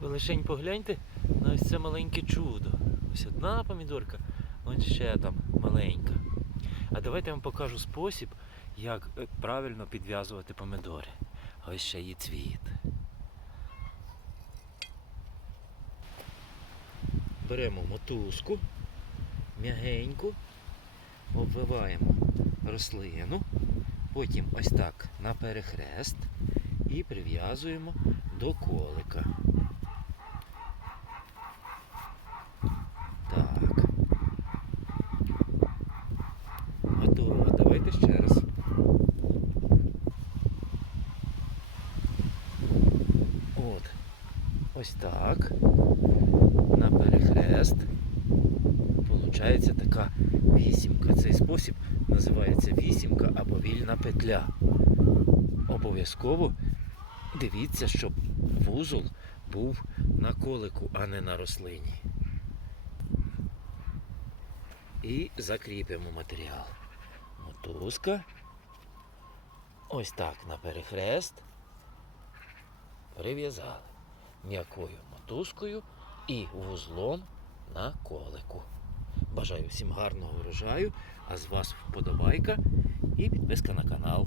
Ви лишень погляньте на ось це маленьке чудо. Ось одна помідорка, ось ще там маленька. А давайте я вам покажу спосіб, як е, правильно підв'язувати помідори. Ось ще її цвіт. Беремо мотузку, м'ягеньку, обвиваємо рослину, потім ось так на перехрест і прив'язуємо до колика. Так. Ще раз. От. Ось так. На перехрест. Получається така вісімка. Цей спосіб називається вісімка або вільна петля. Обов'язково дивіться, щоб вузол був на колику, а не на рослині. І закріпимо матеріал. Мотузка. Ось так на перехрест. Прив'язали м'якою мотузкою і вузлом на колику. Бажаю всім гарного врожаю, а з вас вподобайка і підписка на канал.